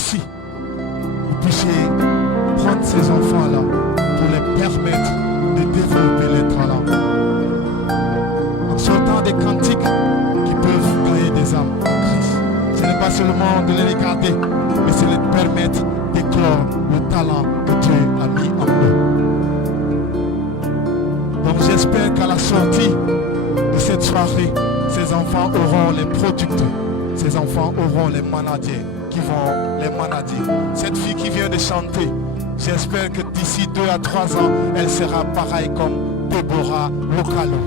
qu'ici, vous puissiez prendre ces enfants-là pour les permettre de développer les talents. En sortant des cantiques qui peuvent gagner des âmes en Christ. Ce n'est pas seulement de les regarder, mais c'est de les permettre d'éclore le talent que Dieu a mis en eux. Donc j'espère qu'à la sortie de cette soirée, ces enfants auront les producteurs, ces enfants auront les managers qui vont les manager. Cette fille qui vient de chanter, j'espère que d'ici 2 à 3 ans, elle sera pareille comme Déborah Lokalo.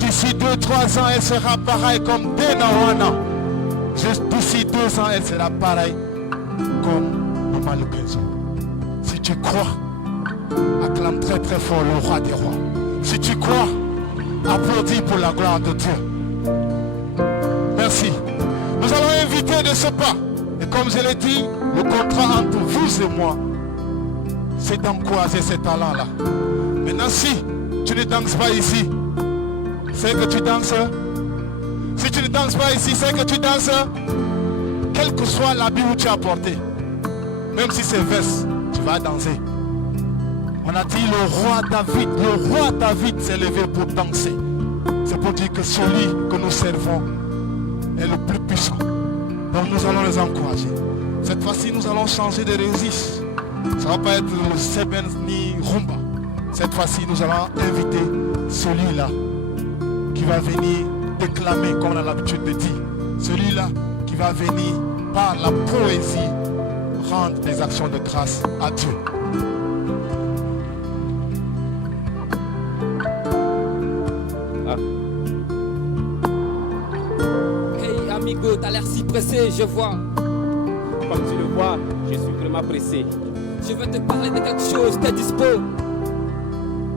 D'ici 2-3 ans, elle sera pareille comme Denawana. Juste d'ici 2 ans, elle sera pareille comme Maman Lukenzo. Si tu crois, acclame très très fort le roi des rois. Si tu crois, applaudis pour la gloire de Dieu. Merci. Nous allons inviter de ce pas. Et comme je l'ai dit, le contrat entre vous et moi, c'est d'encourager ces talents-là. Maintenant, si tu ne danses pas ici, c'est que tu danses. Si tu ne danses pas ici, c'est que tu danses. Quel que soit l'habit où tu as porté, même si c'est veste, tu vas danser. On a dit le roi David s'est levé pour danser. C'est pour dire que celui que nous servons est le plus puissant. Donc nous allons les encourager. Cette fois-ci, nous allons changer de registre. Ça ne va pas être le Seben ni Rumba. Cette fois-ci, nous allons inviter celui-là qui va venir déclamer, comme on a l'habitude de dire. Celui-là qui va venir par la poésie rendre des actions de grâce à Dieu. Hey amigo, t'as l'air si pressé, je vois. Comme tu le vois, je suis vraiment pressé. Je veux te parler de quelque chose, t'es dispo?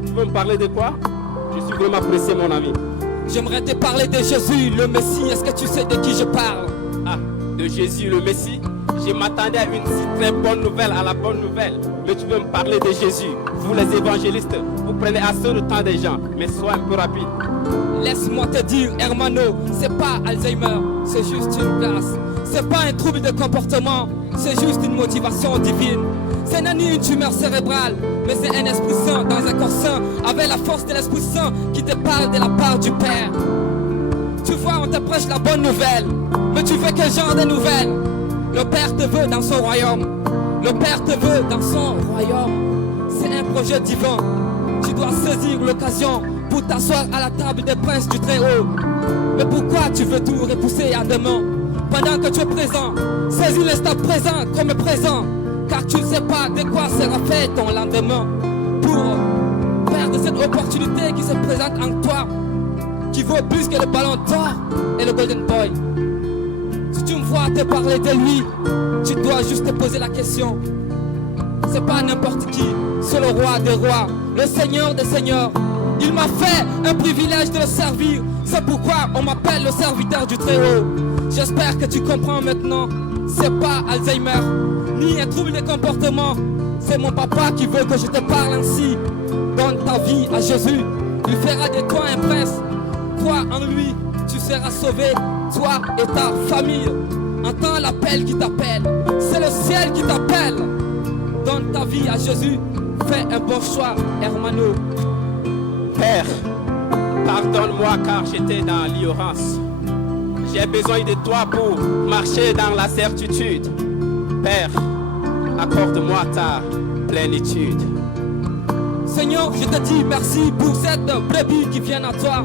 Tu veux me parler de quoi? Je suis vraiment pressé, mon ami. J'aimerais te parler de Jésus, le Messie. Est-ce que tu sais de qui je parle? Ah, de Jésus, le Messie? Je m'attendais à une si très bonne nouvelle, à la bonne nouvelle. Mais tu veux me parler de Jésus? Vous les évangélistes, vous prenez assez de temps des gens, mais sois un peu rapide. Laisse-moi te dire, hermano, c'est pas Alzheimer, c'est juste une grâce. C'est pas un trouble de comportement, c'est juste une motivation divine. Ce n'est ni une tumeur cérébrale, mais c'est un Esprit Saint dans un corps saint, avec la force de l'Esprit Saint qui te parle de la part du Père. Tu vois, on te prêche la bonne nouvelle, mais tu veux quel genre de nouvelle? Le Père te veut dans son royaume. Le Père te veut dans son royaume. C'est un projet divin. Tu dois saisir l'occasion pour t'asseoir à la table des princes du Très-Haut. Mais pourquoi tu veux tout repousser à demain pendant que tu es présent? Saisis l'instant présent comme présent, car tu ne sais pas de quoi sera fait ton lendemain. Pour perdre cette opportunité qui se présente en toi, qui vaut plus que le ballon d'or et le Golden Boy. Si tu me vois te parler de lui, tu dois juste te poser la question. C'est pas n'importe qui, c'est le roi des rois, le seigneur des seigneurs. Il m'a fait un privilège de le servir. C'est pourquoi on m'appelle le serviteur du Très-Haut. J'espère que tu comprends maintenant. C'est pas Alzheimer, ni un trouble de comportement. C'est mon papa qui veut que je te parle ainsi. Donne ta vie à Jésus, il fera de toi un prince. Crois en lui, tu seras sauvé, toi et ta famille. Entends l'appel qui t'appelle, c'est le ciel qui t'appelle. Donne ta vie à Jésus, fais un bon choix, hermano. Père, pardonne-moi car j'étais dans l'ignorance. J'ai besoin de toi pour marcher dans la certitude. Père, accorde-moi ta plénitude. Seigneur, je te dis merci pour cette brebis qui vient à toi.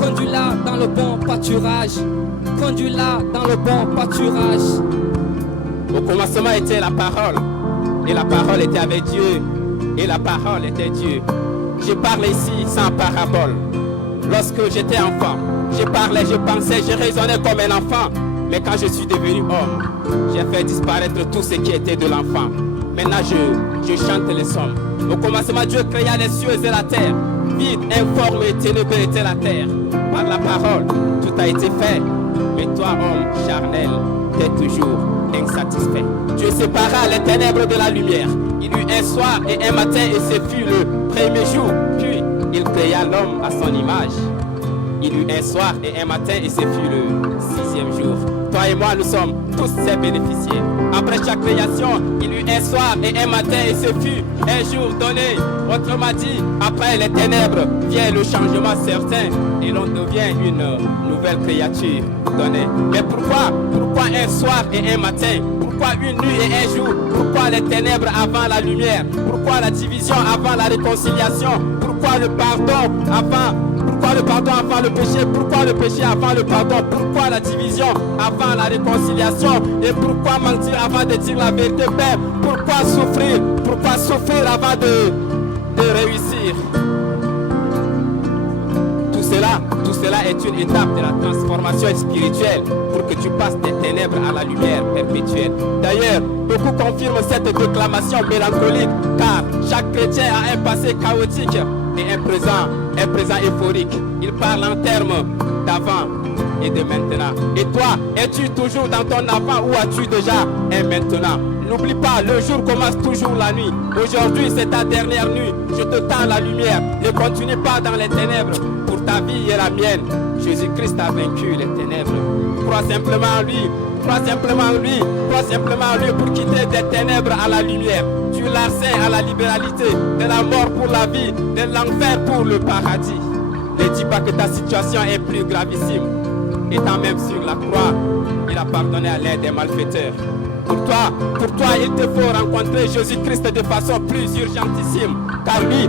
Conduis-la dans le bon pâturage. Conduis-la dans le bon pâturage. Au commencement était la parole, et la parole était avec Dieu, et la parole était Dieu. Je parle ici sans parabole. Lorsque j'étais enfant, je parlais, je pensais, je raisonnais comme un enfant. Mais quand je suis devenu homme, j'ai fait disparaître tout ce qui était de l'enfant. Maintenant je chante les psaumes. Au commencement, Dieu créa les cieux et la terre. Vide, informe et ténébreux était la terre. Par la parole, tout a été fait. Mais toi, homme charnel, t'es toujours insatisfait. Dieu sépara les ténèbres de la lumière. Il eut un soir et un matin et ce fut le premier jour. Puis il créa l'homme à son image. Il eut un soir et un matin et ce fut le 6e jour. toi et moi, nous sommes tous ses bénéficiaires. Après chaque création, il y eut un soir et un matin et ce fut un jour donné. Autrement dit, après les ténèbres vient le changement certain et l'on devient une nouvelle créature donnée. Mais pourquoi un soir et un matin? Pourquoi une nuit et un jour? Pourquoi les ténèbres avant la lumière? Pourquoi la division avant la réconciliation? Pourquoi le pardon avant le péché? Pourquoi le péché avant le pardon? Pourquoi la division avant la réconciliation? Et pourquoi mentir avant de dire la vérité? Père, pourquoi souffrir? Pourquoi souffrir avant de réussir? Tout cela est une étape de la transformation spirituelle pour que tu passes des ténèbres à la lumière perpétuelle. D'ailleurs, beaucoup confirment cette déclamation mélancolique car chaque chrétien a un passé chaotique et un présent euphorique. Il parle en termes d'avant et de maintenant. Et toi, es-tu toujours dans ton avant ou as-tu déjà un maintenant? N'oublie pas, le jour commence toujours la nuit. Aujourd'hui, c'est ta dernière nuit. Je te tends la lumière. Ne continue pas dans les ténèbres. Pour ta vie et la mienne, Jésus-Christ a vaincu les ténèbres. Crois simplement en lui. Crois simplement en lui. Crois simplement en lui pour quitter des ténèbres à la lumière. Du larcin à la libéralité. De la mort pour la vie. De l'enfer pour le paradis. Ne dis pas que ta situation est plus gravissime. Étant même sur la croix, il a pardonné à l'un des malfaiteurs. Pour toi, il te faut rencontrer Jésus-Christ de façon plus urgentissime. Car lui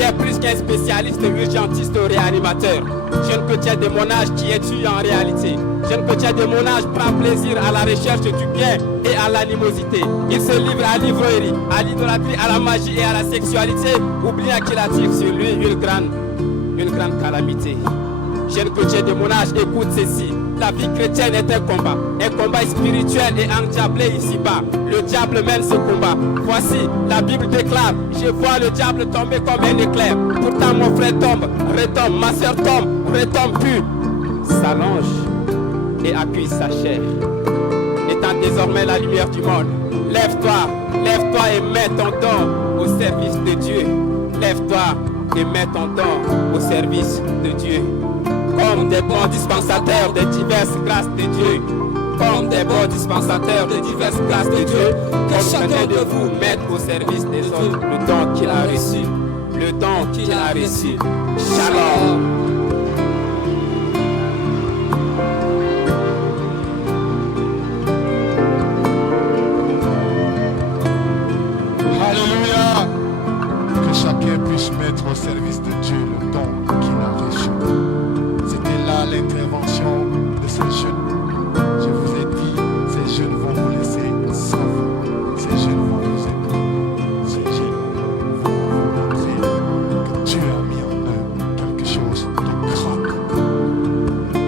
est plus qu'un spécialiste urgentiste réanimateur. Jeune chrétien de mon âge qui es-tu en réalité? Jeune chrétien de mon âge prend plaisir à la recherche du bien et à l'animosité. Il se livre à l'ivrerie, à l'idolâtrie, à la magie et à la sexualité, oubliant qu'il attire sur lui une grande calamité. Jeune chrétien de mon âge, écoute ceci. La vie chrétienne est un combat spirituel et endiablé ici-bas. Le diable mène ce combat. Voici, la Bible déclare, je vois le diable tomber comme un éclair. Pourtant mon frère tombe, retombe, ma soeur tombe, retombe plus. S'allonge et appuie sa chair. Étant désormais la lumière du monde, lève-toi et mets ton don au service de Dieu. Lève-toi et mets ton don au service de Dieu. Comme des bons dispensateurs de diverses grâces de Dieu. Comme des bons dispensateurs de diverses grâces de Dieu. Que chacun de vous mette au service des autres le don qu'il a reçu. Le don qu'il a reçu. Shalom. Alléluia. Que chacun puisse mettre au service de Dieu le don qu'il a reçu. C'était là l'intervention de ces jeunes. Je vous ai dit, ces jeunes vont vous laisser sans vous. Ces jeunes vont vous aider. Ces jeunes vont vous montrer que Dieu a mis en eux quelque chose de grand.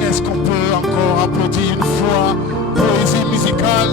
Est-ce qu'on peut encore applaudir une fois poésie musicale?